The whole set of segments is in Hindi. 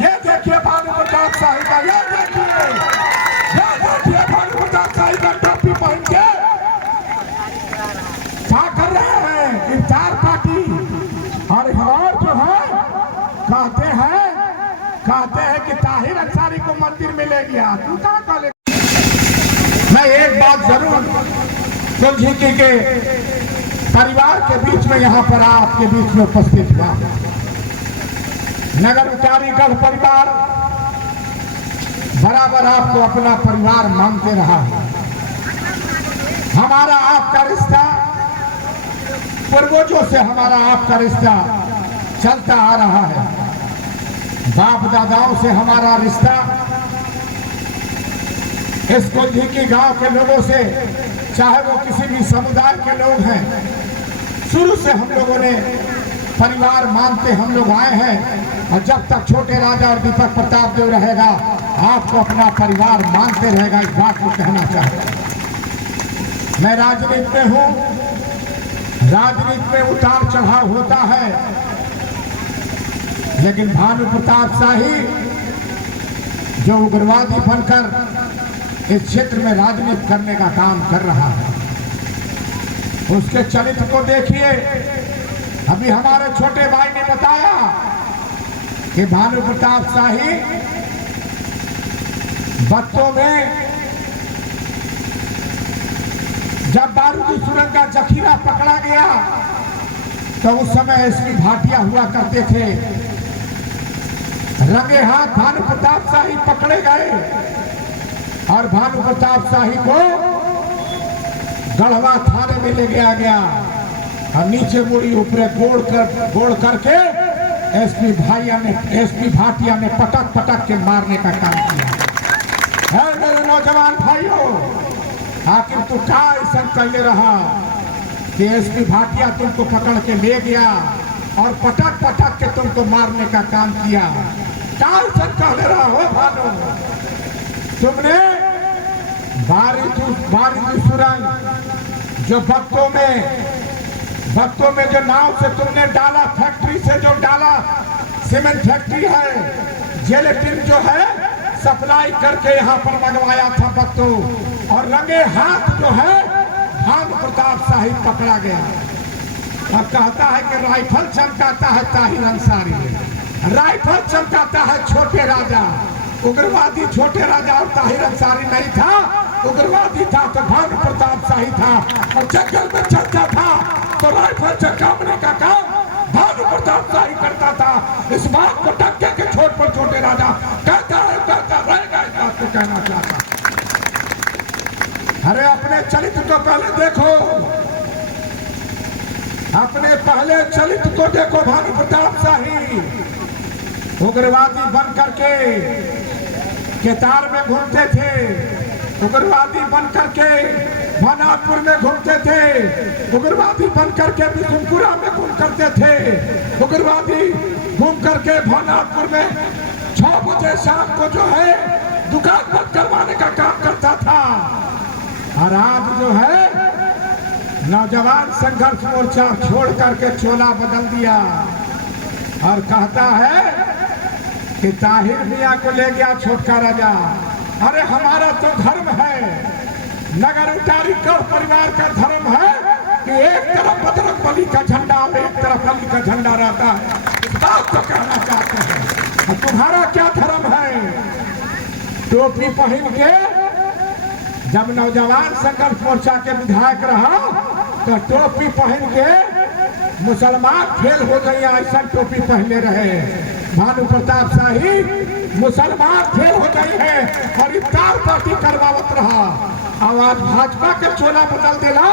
ये देखिए भानु प्रताप शाही का, ये देखिए भानु प्रताप शाही का टोपी पहन के क्या कर रहे हैं इफ्तार पार्टी। और जो है कहते हैं कि ताहिर अंसारी को मंदिर में ले गया। तू कहाँ का ले? मैं एक बात जरूर सुलझी के परिवार के बीच में यहाँ पर आपके बीच में उपस्थित हुआ। नगर उचारीगढ़ परिवार बराबर आपको अपना परिवार मानते रहा है। हमारा आपका रिश्ता पूर्वजों से हमारा आपका रिश्ता चलता आ रहा है। बाप दादाओं से हमारा रिश्ता इस कुलझिकी गांव के लोगों से, चाहे वो किसी भी समुदाय के लोग हैं, शुरू से हम लोगों ने परिवार मानते हम लोग आए हैं। और जब तक छोटे राजा और दीपक प्रताप देव रहेगा आपको अपना परिवार मानते रहेगा। इस बात को कहना चाहता हूं। मैं राजनीति में हूं, राजनीति में उतार चढ़ाव होता है, लेकिन भानु प्रताप शाही जो उग्रवादी बनकर इस क्षेत्र में राजनीति करने का काम कर रहा है, उसके चरित्र को देखिए। अभी हमारे छोटे भाई ने बताया कि भानु प्रताप शाही बत्तों में जब बारूदी सुरंग का जखीरा पकड़ा गया तो उस समय एसपी भाटिया हुआ करते थे। रंगे हाथ भानु प्रताप शाही पकड़े गए और भानु प्रताप शाही को गढ़वा थाने में ले गया और नीचे मुड़ी ऊपर गोड़ करके एसपी भाटिया ने पटक के मारने का काम किया है। मेरे नौजवान भाइयों, आखिर तू क्या ऐसा कहले रहा कि एसपी भाटिया तुमको पकड़ के ले गया और पटक के तुमको मारने का काम किया? क्या ऐसा कहले रहा हो भानु? तुमने बारूदी सुरंग जो भक्तों में जो नाव से तुमने डाला, फैक्ट्री से जो डाला, सीमेंट फैक्ट्री है, जेलेटिन जो है सप्लाई करके यहाँ पर मंगवाया था भक्तों, और रंगे हाथ जो है भानु प्रताप शाही पकड़ा गया। अब कहता है कि राइफल चमकाता है ताहिर अंसारी, राइफल चमकाता है छोटे राजा। उग्रवादी छोटे राजा और ताहिर अंसारी नहीं था, उग्रवादी था तो भानु प्रताप शाही था। और जंगल में चलता था तो राइफल चमकाने का काम भानु प्रताप शाही करता था। इस बात को टक्के के छोट पर छोटे राजा कहता रहेगा। इस बात को कहना चाहता। अरे अपने चरित्र को पहले देखो, अपने पहले चरित्र को देखो। भानु प्रताप शाही उग्रवादी बन करके केतार में घूमते थे, उग्रवादी बन करके भानापुर में घूमते थे, उग्रवादी बन करके बिशुनपुरा में घूम करते थे, उग्रवादी घूम करके भानापुर में 6 बजे शाम को जो है दुकान बंद करवाने का काम करता था। और आज जो है नौजवान संघर्ष मोर्चा छोड़ करके चोला बदल दिया और कहता है कि ताहिर मियां को ले गया छोटका राजा। अरे हमारा तो धर्म है, नगर उचारीगढ़ परिवार का धर्म है कि एक तरफ बजरंगबली का झंडा और एक तरफ अली का झंडा रहता है। इस बात को कहना चाहते हैं। और तुम्हारा क्या धर्म है? टोपी पहन के जब नौजवान संघर्ष मोर्चा के विधायक रहा तो टोपी पहन के मुसलमान फेल हो गई, ऐसा टोपी पहने रहे। भानु प्रताप शाही मुसलमान फेल हो गई है और इफ्तार पार्टी करवावत रहा। आवाज भाजपा के चोला बदल देला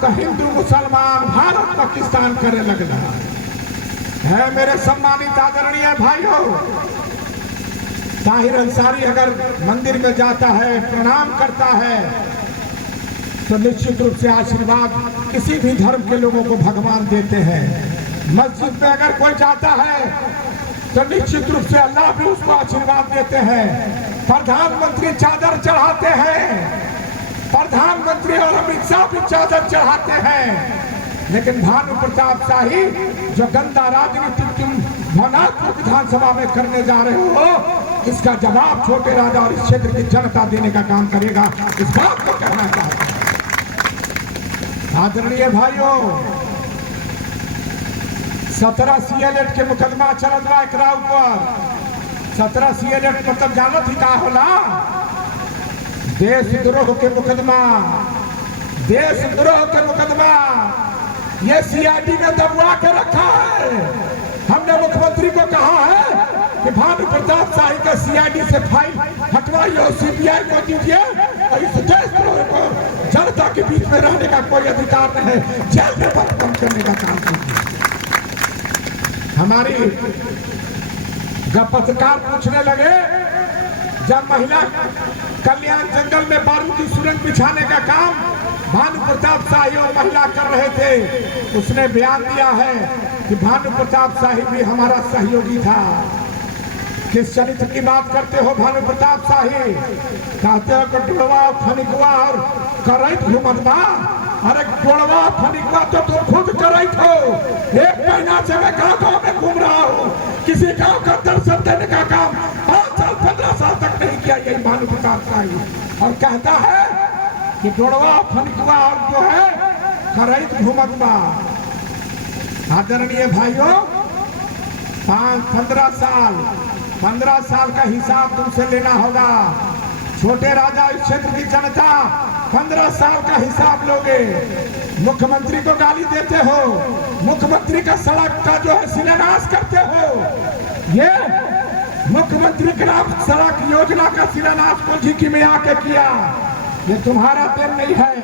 तो हिंदू मुसलमान भारत पाकिस्तान करे लगला है। मेरे सम्मानित आदरणीय भाइयों, ताहिर अंसारी अगर मंदिर में जाता है, प्रणाम करता है तो निश्चित रूप से आशीर्वाद किसी भी धर्म के लोगों को भगवान देते हैं। मस्जिद में अगर कोई जाता है तो निश्चित रूप से अल्लाह भी उसको आशीर्वाद देते हैं। प्रधानमंत्री चादर चढ़ाते हैं, प्रधानमंत्री और अमित शाह भी चादर चढ़ाते हैं। लेकिन भानु प्रताप शाही जो गंदा राजनीति भवनाथ विधानसभा में करने जा रहे हो, इसका जवाब छोटे राजा और इस क्षेत्र की जनता देने का काम करेगा। इस बात को कहना चाहता हूं। आदरणीय भाइयों, 17 CLAT के मुकदमा चल रहा एकरा ऊपर। 17 CLAT मतलब जानत ही का होला? देशद्रोह के मुकदमा, देशद्रोह के मुकदमा ये CID ने दबवा के रखा है। हमने मुख्यमंत्री को कहा है कि भानु प्रताप शाही का CID से फाइल हटवाइए और CBI को दीजिए और इस देशद्रोह को जनता के बीच में रहने का कोई अधिकार नहीं है, जेल में बंद करने का काम कीजिए। हमारी पत्रकार पूछने लगे, जब महिला कल्याण जंगल में बारूद की सुरंग बिछाने का काम भानु प्रताप शाही और महिला कर रहे थे, उसने बयान दिया है कि भानु प्रताप शाही भी हमारा सहयोगी था। किस चरित्र की बात करते हो भानु प्रताप शाही? कहते हो डोड़वा फनिकवा और करैत घूमतवा। अरे डोड़वा फनिकवा तो तुम खुद करैत हो। 1 महीना से मैं गाँव में घूम रहा हूँ, किसी गाँव का दर्शन देने का काम 5 साल 15 साल तक नहीं किया यही भानु प्रताप शाही। और कहता है कि डोड़वा फनिकवा और जो है करैत घूमतवा। आदरणीय भाइयों, 15 साल का हिसाब तुमसे लेना होगा। छोटे राजा इस क्षेत्र की जनता 15 साल का हिसाब लोगे। मुख्यमंत्री को गाली देते हो, मुख्यमंत्री का सड़क का जो है शिलान्यास करते हो। ये मुख्यमंत्री ग्राम सड़क योजना का शिलान्यास कुंजी में आके किया। ये तुम्हारा देन नहीं है,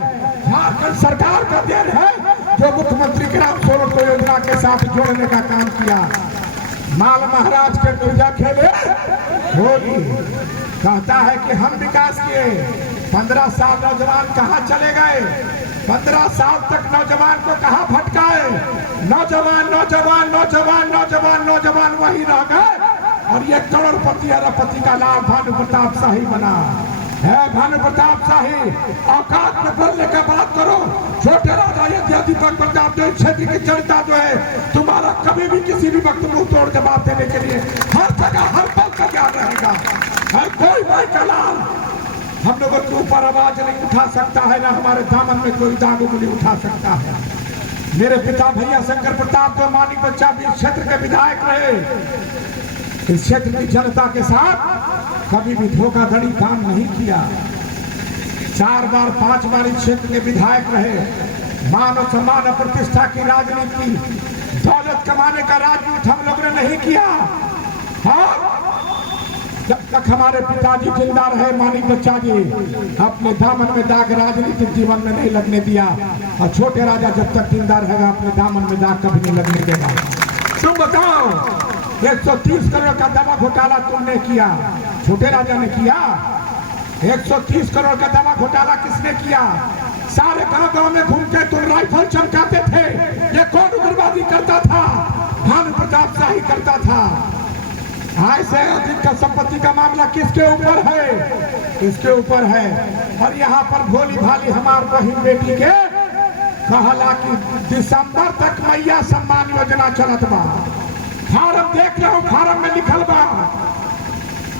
झारखंड सरकार का देन है जो मुख्यमंत्री ग्राम सड़क योजना के साथ जोड़ने का काम किया। माल महाराज के मिर्जा खेले होली। कहता है कि हम विकास किए। 15 साल नौजवान कहाँ चले गए? 15 साल तक नौजवान को कहाँ भटकाए? नौजवान नौजवान नौजवान नौजवान नौजवान वही रह गए और ये करोड़पति अरबपति का लाभ भानु प्रताप शाही बना है। भानु प्रताप शाही औकात में बढ़ने का बात करो। छोटे राजा यदि दीपक प्रताप जो क्षेत्र की जनता जो है तुम्हारा कभी भी किसी भी वक्त मुंह तोड़ जवाब देने के लिए हर जगह हर पल का ज्ञान रहेगा। हर कोई भाई का लाल हम लोगों के ऊपर आवाज नहीं उठा सकता है, ना हमारे दामन में कोई दाग उंगली उठा सकता है। मेरे पिता भैया शंकर प्रताप जो मानिक बच्चा भी इस क्षेत्र के विधायक रहे, इस क्षेत्र की जनता के साथ कभी भी धोखाधड़ी काम नहीं किया। 4 बार 5 बार इस क्षेत्र के विधायक रहे। मान और सम्मान और प्रतिष्ठा की राजनीति, दौलत कमाने का राजनीति हम लोगों ने नहीं किया। हाँ, जब तक हमारे पिताजी जिंदा रहे मानिक बच्चा जी अपने दामन में दाग राजनीतिक जीवन में नहीं लगने दिया, और छोटे राजा जब तक जिंदा रहेगा अपने दामन में दाग कभी नहीं लगने देगा। तुम बताओ, 130 करोड़ का दवा घोटाला तुमने किया, छोटे राजा ने किया? 130 करोड़ का दवा घोटाला किसने किया? सारे गांव में घूम के तुम राइफल चमकाते थे। ये कौन उग्रवादी करता था? भानु प्रताप शाही करता था। आय से अधिक का संपत्ति का मामला किसके ऊपर है? इसके ऊपर है। और यहाँ पर भोली भाली हमार बहन बेटी के कहला कि दिसंबर तक मैया सम्मान योजना चलत बा। फार्म देख रहा हूँ, फार्म में लिखल बा,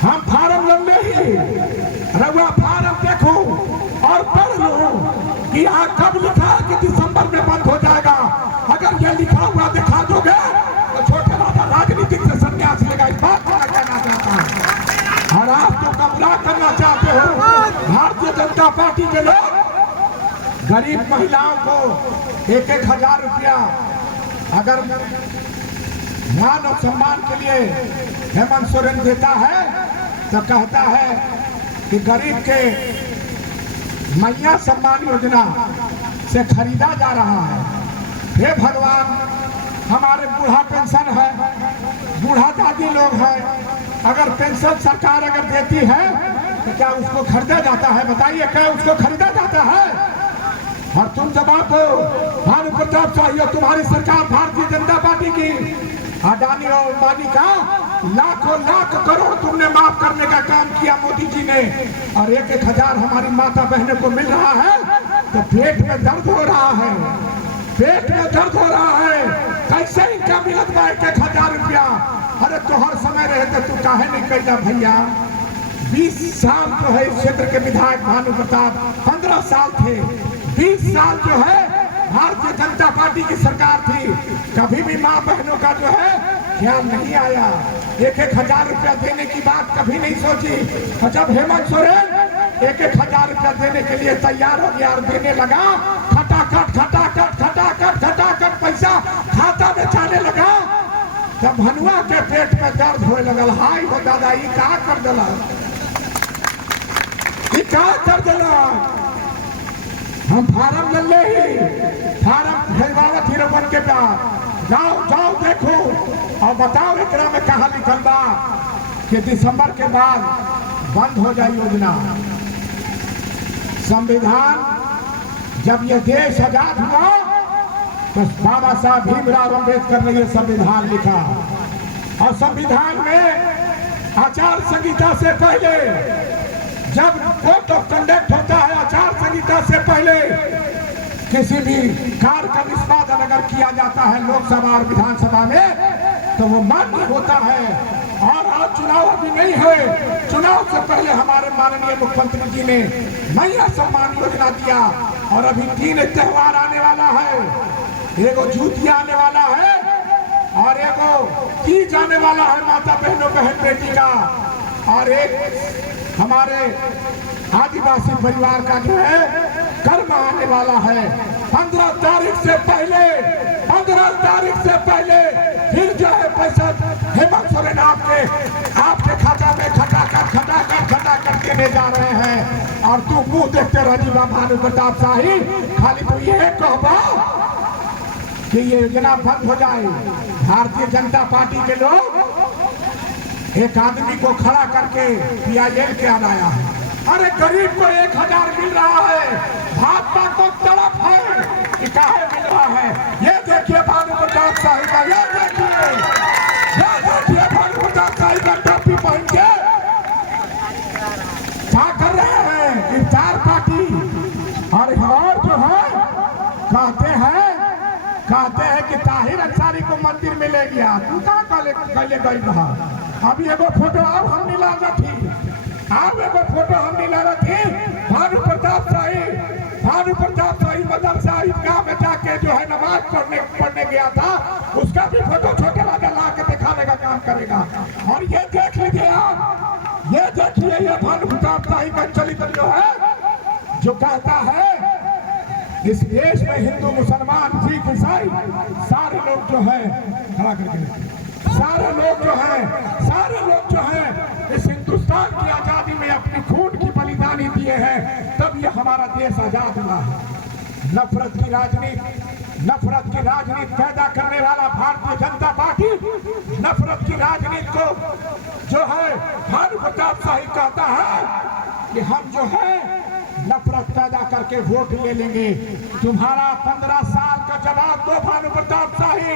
हम फार्म ले ही रउआ फार्म देखो और पढ़ लो कि यहाँ कब लिखा है कि दिसंबर में बंद हो जाएगा। अगर ये लिखा हुआ दिखा दोगे तो छोटे राजा राजनीतिक से संन्यास लेगा। इस बात को मैं कहना चाहता हूँ। और आप तो कब्जा करना चाहते हो भारतीय जनता पार्टी के लोग गरीब महिलाओं को 1-1 हजार रुपया अगर मान और सम्मान के लिए हेमंत सोरेन देता है तो कहता है कि गरीब के मैया सम्मान योजना से खरीदा जा रहा है। हे भगवान, हमारे बूढ़ा पेंशन है, बूढ़ा दादी लोग हैं, अगर पेंशन सरकार अगर देती है तो क्या उसको खरीदा जाता है? बताइए, क्या उसको खरीदा जाता है? और तुम जवाब दो। भानु प्रताप शाही और तुम्हारी सरकार भारतीय जनता पार्टी की अडानी और अंबानी का लाखों लाख करोड़ तुमने माफ करने का काम किया मोदी जी ने, और 1-1 हजार हमारी माता बहनों को मिल रहा है तो पेट में दर्द हो रहा है, पेट में दर्द हो रहा है। कैसे इनका मिलत बा 1-1 हजार रुपया? अरे तोहर समय रहे तो तू काहे नहीं कैला भैया। 20 साल जो है इस क्षेत्र के विधायक भानु प्रताप, 15 साल थे, 20 साल जो है भारतीय जनता पार्टी की सरकार थी, कभी भी माँ बहनों का जो है ख्याल नहीं आया। 1,000 रुपया देने की बात कभी नहीं सोची। और जब हेमंत सोरेन 1,000 रुपया देने के लिए तैयार हो गया और देने लगा, खटाखट पैसा खाता में जाने लगा, जब भनुआ के पेट में दर्द होने लगल, हाय हो दादा ये का कर दिला, ये का कर दिला। हम फार्म ले ले ही फार्म भेजवावत ही रमन के पास, जाओ देखो और बताओ एकरा में कहा लिखल बा कि दिसंबर के बाद बंद हो जाए योजना। संविधान जब ये देश आजाद हुआ तो बाबा साहब भीमराव अम्बेडकर ने यह संविधान लिखा, और संविधान में आचार संहिता से पहले जब कोड ऑफ कंडक्ट होता है, आचार संहिता से पहले किसी भी कार्य का निष्पादन अगर किया जाता है लोकसभा और विधानसभा में तो वो मान्य होता है। और आज चुनाव अभी नहीं है, चुनाव से पहले हमारे माननीय मुख्यमंत्री जी ने मैया सम्मान योजना दिया, और अभी 3 त्योहार आने वाला है, एगो जूतिया आने वाला है और एगो तीज आने वाला है माता बहनों बहन बेटी का, और एक हमारे आदिवासी परिवार का जो है कर्म आने वाला है। 15 तारीख से पहले फिर जो है पैसा हेमंत सोरेन आपके खाता में खटाखट देने जा रहे हैं, और तू मुंह देखते रह भानु प्रताप शाही, खाली तू ये कहबा कि ये योजना बंद हो जाए। भारतीय जनता पार्टी के लोग एक आदमी को खड़ा करके PIL के आया है, अरे गरीब को 1,000 मिल रहा है, भाजपा को तड़प है कि काहे मिल रहा है। ये देखिए भानु प्रताप शाही का, ये देखिए भानु प्रताप शाही का टोपी पहन के क्या कर रहे हैं इफ्तार पार्टी। और जो है कहते हैं कि ताहिर अंसारी को मंदिर में ले गया, तू क्या कले गई रहा। अभी एगो फोटो अब हम मिला थी, भानु प्रताप शाही मदरसा ईदगाह में जाके जो है नमाज पढ़ने गया था, उसका भी फोटो छोटे वाला ला के दिखाने का काम करेगा। और ये देख लीजिए आप, ये देखिए ये भानु प्रताप शाही का चरित्र जो है, जो कहता है इस देश में हिंदू मुसलमान सिख ईसाई सारे लोग जो है खड़ा करके, सारे लोग जो है इस हिंदुस्तान की आजादी में अपनी खून की बलिदानी दिए हैं, तब ये हमारा देश आजाद हुआ है। नफरत की राजनीति पैदा करने वाला भारतीय जनता पार्टी, नफरत की राजनीति को जो है भानु प्रताप शाही कहता है कि हम जो है नफरत पैदा करके वोट ले लेंगे। तुम्हारा 15 साल का जवाब दो भानु प्रताप शाही,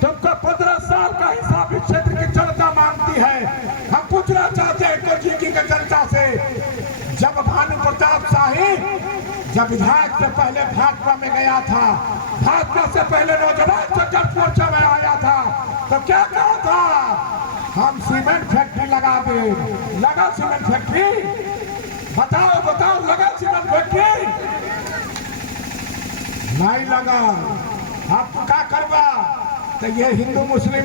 तुमको 15 साल का हिसाब इस क्षेत्र की जनता मांगती है। हम पूछना चाहते हैं कोचीकी की जनता से, जब भानु प्रताप शाही जब विधायक से पहले भाजपा में गया था, भाजपा से पहले नौजवान संघर्ष मोर्चा में आया था, तो क्या कहा था, हम सीमेंट फैक्ट्री लगा दे। लगा सीमेंट फैक्ट्री? बताओ लगा सीमेंट फैक्ट्री? नहीं लगा। आप तो क्या करवा, तो ये हिंदू मुस्लिम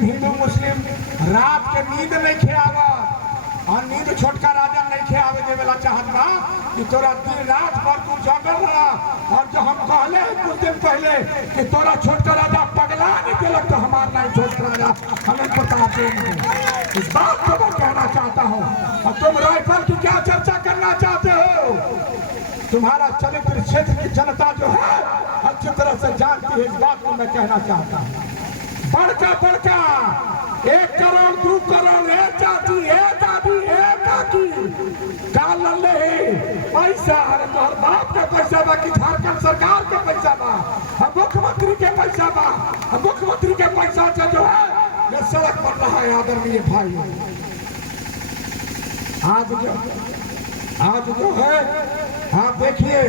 रात के नींद नहीं खेआवा, और नींद छोटका राजा नहीं खेआवे देवेला चाहत बा कि तोरा दिन रात भर तू जगल रहा। और जो हम कहले कुछ दिन पहले कि तोरा छोटका राजा पगला नहीं दिलक, तो हमारा नहीं छोटका राजा हमें पता देंगे। इस बात को मैं कहना चाहता हूँ। और तुम राइफल की क्या चर्चा करना चाहते हो? तुम्हारा चरित्र क्षेत्र की जनता जो है अच्छी तरह से जानती है। इस बात को मैं कहना चाहता हूँ। बड़का 1 करोड़ 2 करोड़ एक चाची एक दादी एक काकी का लल्ले पैसा, अरे तोहर बाप के पैसा बा कि झारखंड सरकार के पैसा बा, मुख्यमंत्री के पैसा बा। मुख्यमंत्री के पैसा से जो है ये सड़क बन रहा है। आदरणीय भाई, आज जो है आप देखिए,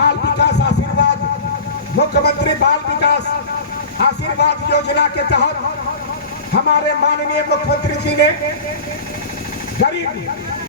बाल विकास आशीर्वाद, मुख्यमंत्री बाल विकास आशीर्वाद योजना के तहत हमारे माननीय मुख्यमंत्री जी ने गरीब